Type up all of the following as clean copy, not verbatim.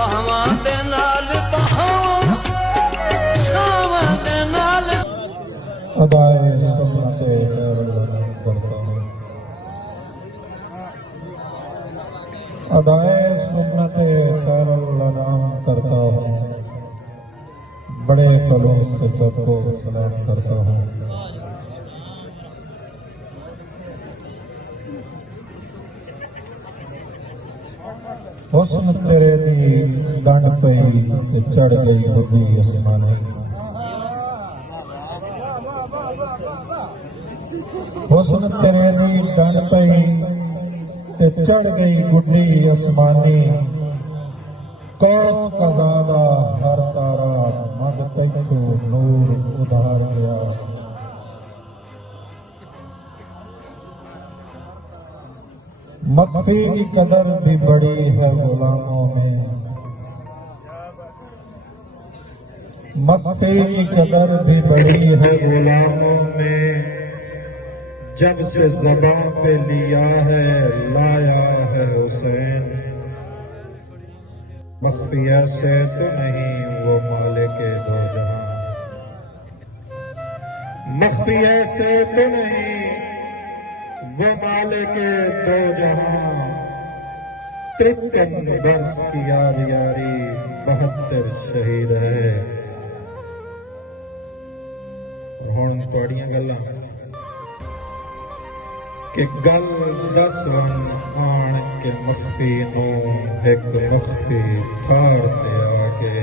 ਬਾਹਾਂ ਦੇ ਨਾਲ ਬਾਹਾਂ ਛਾਵਾਂ ਦੇ ਨਾਲ ਅਦਾਏ ਸੁਨਨਤ ਖੈਰ ਕਰਤਾ ਹੂੰ अदाए सुन्नत खैर नाम करता हूँ बड़े खलूस से सबको सलाम करता हूँ हुस्न तेरे दी डंड पई ते चढ़ गई बुढ़ी आसमानी हुस्न तेरे दी डंड पई ते चढ़ गई गुड्डी आसमानी कौस कज़ादा हर तारा मद तैथू नूर उधार गया मख्फी की कदर भी बड़ी है गुलामों में मख्फी की कदर भी बड़ी है गुलामों में जब से ज़बां पे लिया है लाया है हुसैन मख्फी ऐसे तो नहीं वो मालिक दो जहां मख्फी ऐसे तो नहीं वो मालिक दो जहां 53 बरस की याद यारी 72 शहीद है हुण तुहाड़ियां गल्लां कि गल दसवन आन के मख्फी नूं एक मख्फी ठार ते आके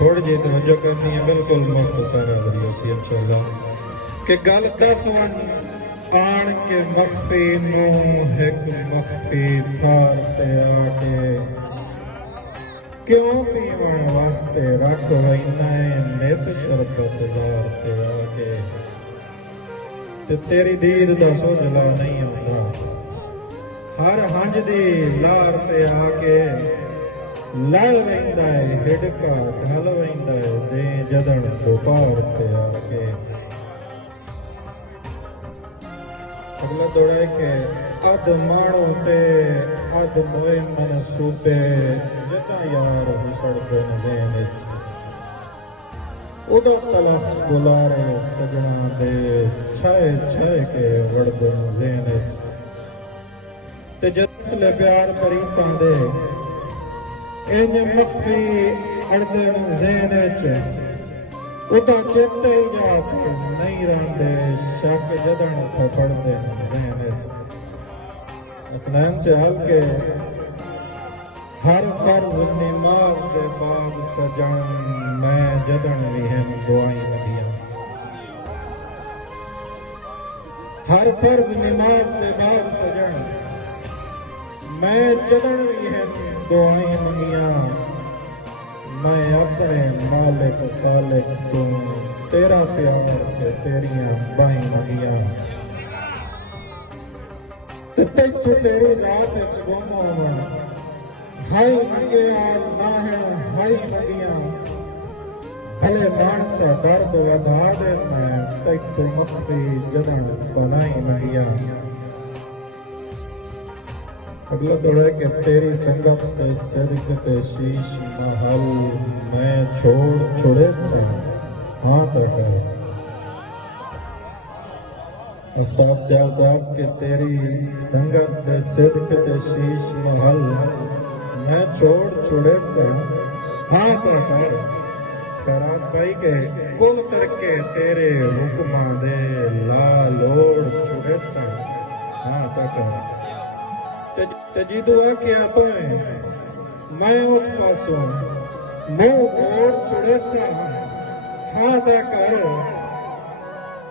थोड़ी जी तवज्जो करनी है बिल्कुल मुख्तसर जरिए सी इंशाअल्लाह कि गल दसवन आन के मख्फी नूं एक मख्फी ठार ते आके क्यों पीवन वास्ते रख वैना नित शरबत जार ते आके ते तेरी दीद दा सोजला नहीं हुंदा हर हंज दी लार ते आके लल वैंदा है हिड़का ढल वैंदा है दे जदन दोपार ते आके अगला दौड़ा के अध माणो ते अध मोए मन सूबे जदा यार हुसड़ ज़हन उदा तलफ बुलारे सजना दे छाए छाए के वड़दन ज़हन ते जसले प्यार परीतां दे इंज मख्फी अड़दन ज़हन उदा चेते याद नहीं रहंदे शक जदन थपड़दे ज़हन मसलन से हल के हर फर्ज नमाज दे बाद सजन मैं जदन भी हम दुआई नबियां हर फर्ज नमाज दे बाद सजन मैं जदन भी हम दुआई मंगियां मैं अपने मालिक खालिक तू तेरा प्यार ते तेरियां बाई मंगियां ते तैथू तेरी जात च गुम होवन हाय मंगिया नाहण हाय मंगिया भले मानसा दर्द वधा दे मैं तैथू मख्फी जदन बनाई मंगिया अगला दौड़ा के तेरी संगत पे सदक ते शीश महल मैं छोड़ छुड़े से हाँ तक आफ्ताब से आजाद के तेरी संगत पे सदक ते शीश महल मैं छोड़ छुड़े से हाँ तक खैरात भाई के कुल करके तेरे हुक्मा दे ला लोड़ छुड़े से हाँ तक तजिदुआ किया तो है मैं उस पासों मुंह मोड़ छुड़े सा हाँ दा कर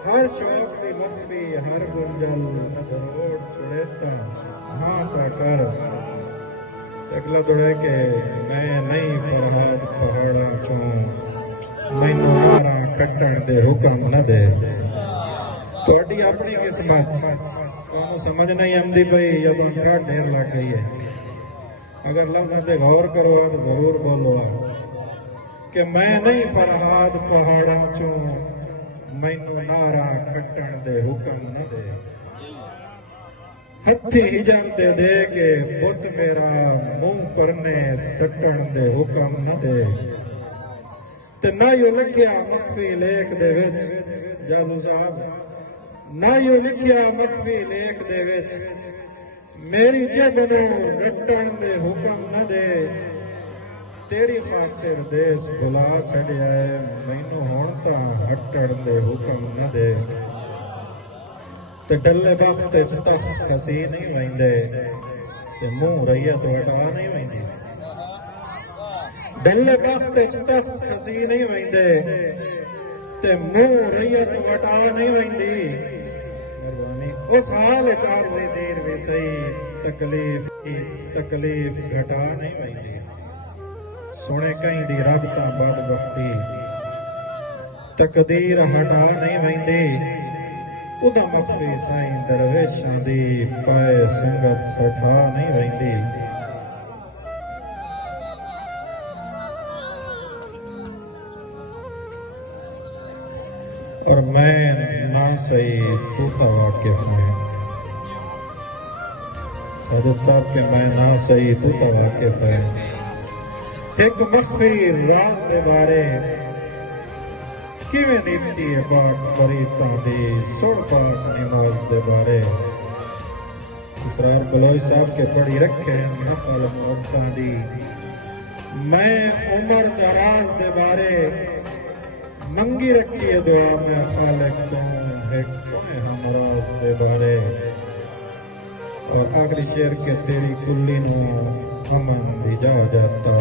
हर शौक दी मख्फी हर गुंजल रोड़ छुड़े सा हाँ दा कर अगला दौड़ा के मैं नहीं फरहाद पहाड़ा चों मैनू मारा कट्टण दे हुक्म न दे थोड़ी अपनी किस्मत समझ नहीं आती पई या तो ढेर लग गई है अगर लफ्ज़ से गौर करो तो जरूर बोलो कि मैं नहीं फरहाद पहाड़ा चों मैनू नारा कट्टण दे हुक्म न दे ہتھی ہجم دے کے بت میرا منہ پرنے سٹن دے حکم نہ دے تے نہ یو لکھیا مخفی لیک دے وچ جازو صاحب نہ یو لکھیا مخفی لیک دے وچ میری جب نو رٹن دے حکم نہ دے تیری خاطر دیس بھلا چھڑیا ہے مینوں ہن تاں ہٹن دے حکم نہ دے تے ڈلے وقت وچ تخت کھسی نہیں ویندے تے منہ رہیا تو ہٹا نہیں ویندی ڈلے وقت وچ تخت کھسی نہیں ویندے تے منہ رہیا تو ہٹا نہیں ویندی اس حال عارضی دیر بھی صحیح تکلیف گھٹا نہیں ویندی سونے کہیں دی رب تاں بد بختی تقدیر ہٹا نہیں ویندی ادا مخفی سائیں درویشاں دی پائے سنگت سٹھا نہیں ویندی اور میں نہ صحیح تو تا واقف ہے ساجد صاحب کے میں نہ صحیح تو تا واقف ہے ایک مخفی راز دے بارے کیویں دیتی ہے پاک پریتاں دی سڑ پاک نماز دے بارے اسرار بلوچ صاحب کے پڑھی رکھے محفل محبتاں دی میں عمر دراز دے بارے منگی رکھی ہے دعا میں خالق تو ایک تمہیں ہمراز دے بارے اور آخری شعر کے تیری کلی نو امن دی جا جاتا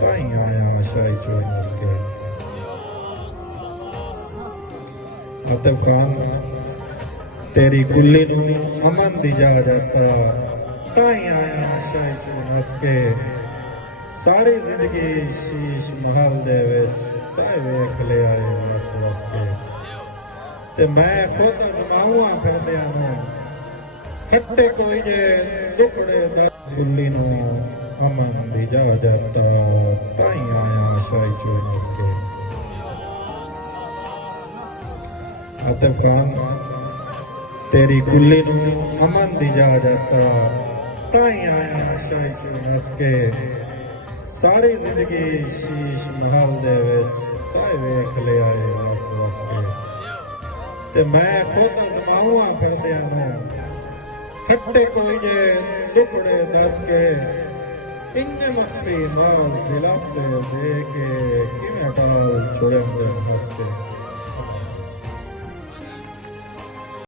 تائیں آیا شاہی چوئی نس کے عاطف خان تیری کلی نو امن دی جا جاتا تائیں آیا شاہی چوئی نس کے ساری زندگی شیش محل دے وچ چاہے ویکھ لے آئے وس وس کے تے میں خود ازماؤں پھر دیا نو ہٹے کوئی جے دکڑے دا کلی نو امن دی جا جاتا تائیں آیا شاہی چوئی نس کے عاطف خان تیری کلی نو امن دی جا جاتا تائیں آیا شاہی چوئی نس کے ساری زندگی شیش محل دے وچ چاہے ویکھ لے آئے وس وس کے تے میں خود ازماؤں پھر دیا نو ہٹے کوئی جے دکڑے دس کے انہیں مخفی ناز دلاسے دے کے کیویں اٹال چھوڑے اندر ہس کے